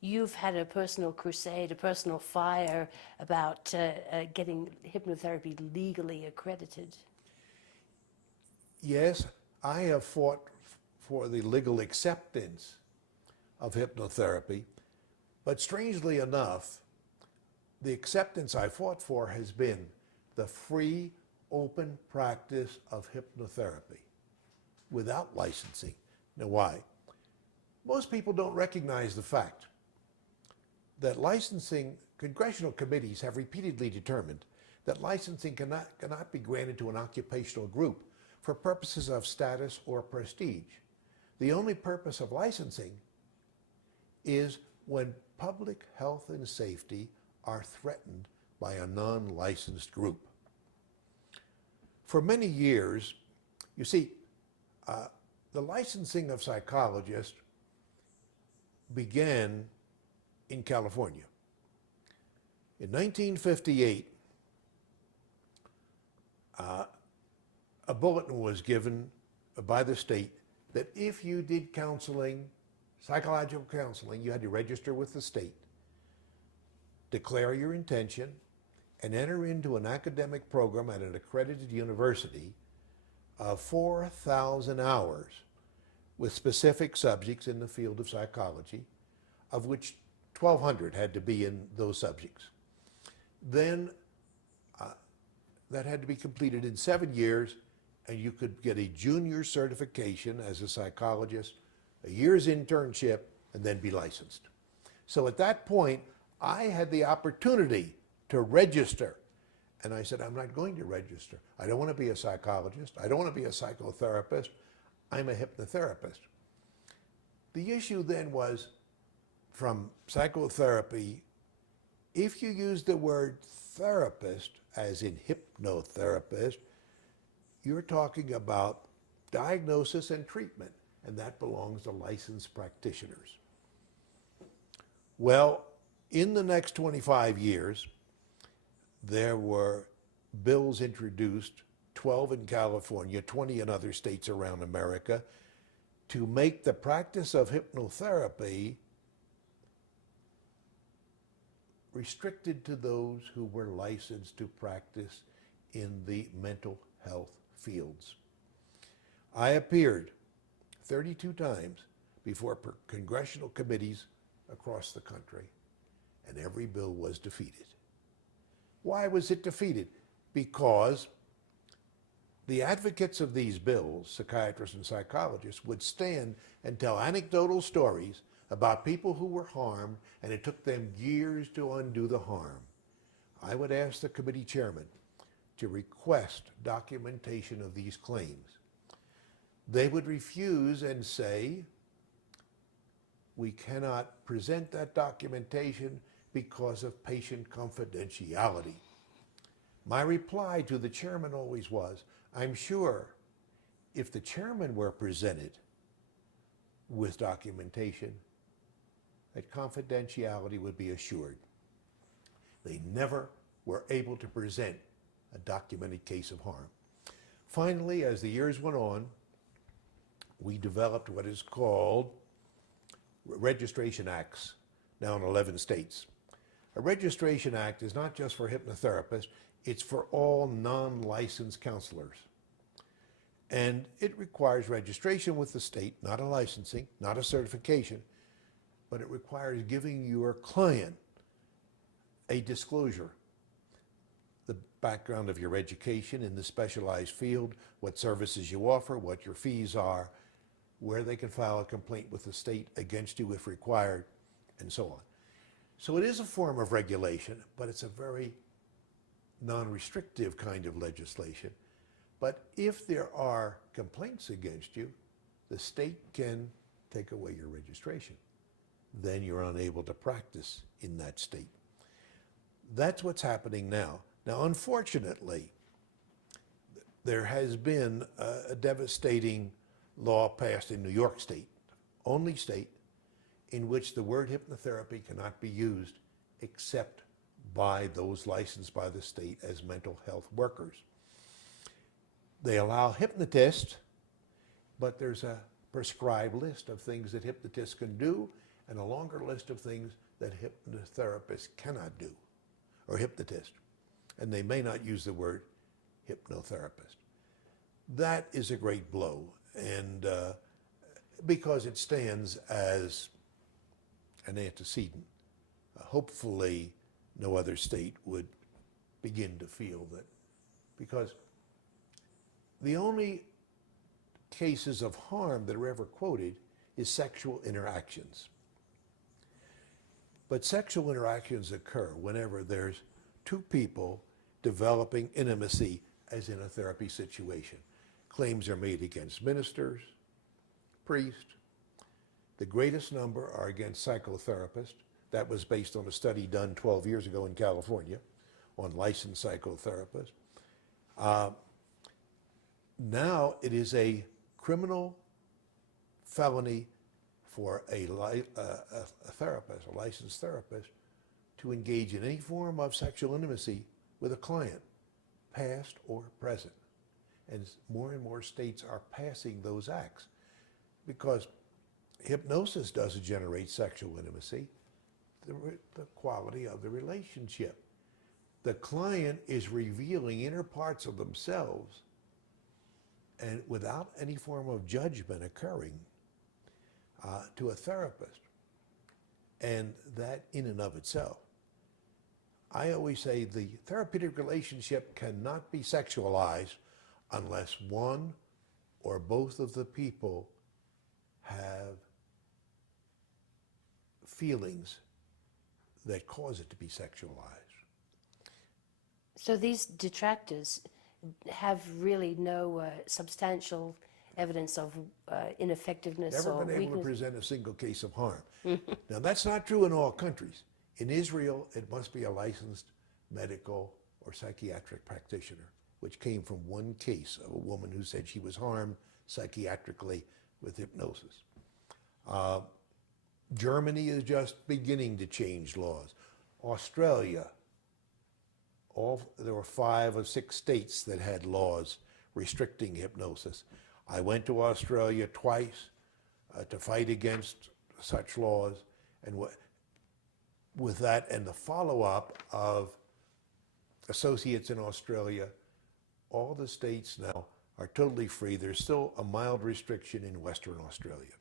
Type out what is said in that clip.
you've had a personal crusade, a personal fire about getting hypnotherapy legally accredited. Yes, I have fought for the legal acceptance of hypnotherapy, but strangely enough, the acceptance I fought for has been the free, open practice of hypnotherapy without licensing. Now, why? Most people don't recognize the fact that licensing, congressional committees have repeatedly determined that licensing cannot be granted to an occupational group for purposes of status or prestige. The only purpose of licensing is when public health and safety are threatened by a non-licensed group. For many years, you see, the licensing of psychologists began in California. In 1958, a bulletin was given by the state that if you did counseling, psychological counseling, you had to register with the state, declare your intention, and enter into an academic program at an accredited university of 4,000 hours with specific subjects in the field of psychology, of which 1,200 had to be in those subjects. Then that had to be completed in 7 years, and you could get a junior certification as a psychologist, a year's internship, and then be licensed. So at that point, I had the opportunity to register. And I said, I'm not going to register. I don't want to be a psychologist. I don't want to be a psychotherapist. I'm a hypnotherapist. The issue then was, from psychotherapy, if you use the word therapist, as in hypnotherapist, you're talking about diagnosis and treatment, and that belongs to licensed practitioners. Well, in the next 25 years, there were bills introduced, 12 in California, 20 in other states around America, to make the practice of hypnotherapy restricted to those who were licensed to practice in the mental health fields. I appeared 32 times before congressional committees across the country, and every bill was defeated. Why was it defeated? Because the advocates of these bills, psychiatrists and psychologists, would stand and tell anecdotal stories about people who were harmed, and it took them years to undo the harm. I would ask the committee chairman to request documentation of these claims. They would refuse and say, we cannot present that documentation because of patient confidentiality. My reply to the chairman always was, I'm sure if the chairman were presented with documentation, that confidentiality would be assured. They never were able to present a documented case of harm. Finally, as the years went on, we developed what is called registration acts, now in 11 states. A registration act is not just for hypnotherapists, it's for all non-licensed counselors. And it requires registration with the state, not a licensing, not a certification, but it requires giving your client a disclosure, the background of your education in the specialized field, what services you offer, what your fees are, where they can file a complaint with the state against you if required, and so on. So it is a form of regulation, but it's a very non-restrictive kind of legislation. But if there are complaints against you, the state can take away your registration. Then you're unable to practice in that state. That's what's happening now. Now, unfortunately, there has been a devastating law passed in New York State, only state, in which the word hypnotherapy cannot be used except by those licensed by the state as mental health workers. They allow hypnotists, but there's a prescribed list of things that hypnotists can do, and a longer list of things that hypnotherapists cannot do, or hypnotists, and they may not use the word hypnotherapist. That is a great blow, and because it stands as an antecedent. Hopefully, no other state would begin to feel that, because the only cases of harm that are ever quoted is sexual interactions. But sexual interactions occur whenever there's two people developing intimacy, as in a therapy situation. Claims are made against ministers, priests. The greatest number are against psychotherapists. That was based on a study done 12 years ago in California on licensed psychotherapists. Now it is a criminal felony for a therapist, a licensed therapist, to engage in any form of sexual intimacy with a client, past or present. And more states are passing those acts, because hypnosis doesn't generate sexual intimacy, the quality of the relationship. The client is revealing inner parts of themselves, and without any form of judgment occurring to a therapist. And that in and of itself, I always say the therapeutic relationship cannot be sexualized unless one or both of the people have feelings that cause it to be sexualized. So these detractors have really no substantial evidence of ineffectiveness Never or been able to weakness. present a single case of harm. Now, that's not true in all countries. In Israel, it must be a licensed medical or psychiatric practitioner, which came from one case of a woman who said she was harmed psychiatrically with hypnosis. Germany is just beginning to change laws. Australia, there were 5 or 6 states that had laws restricting hypnosis. I went to Australia twice to fight against such laws, and with that and the follow-up of associates in Australia, all the states now are totally free. There's still a mild restriction in Western Australia.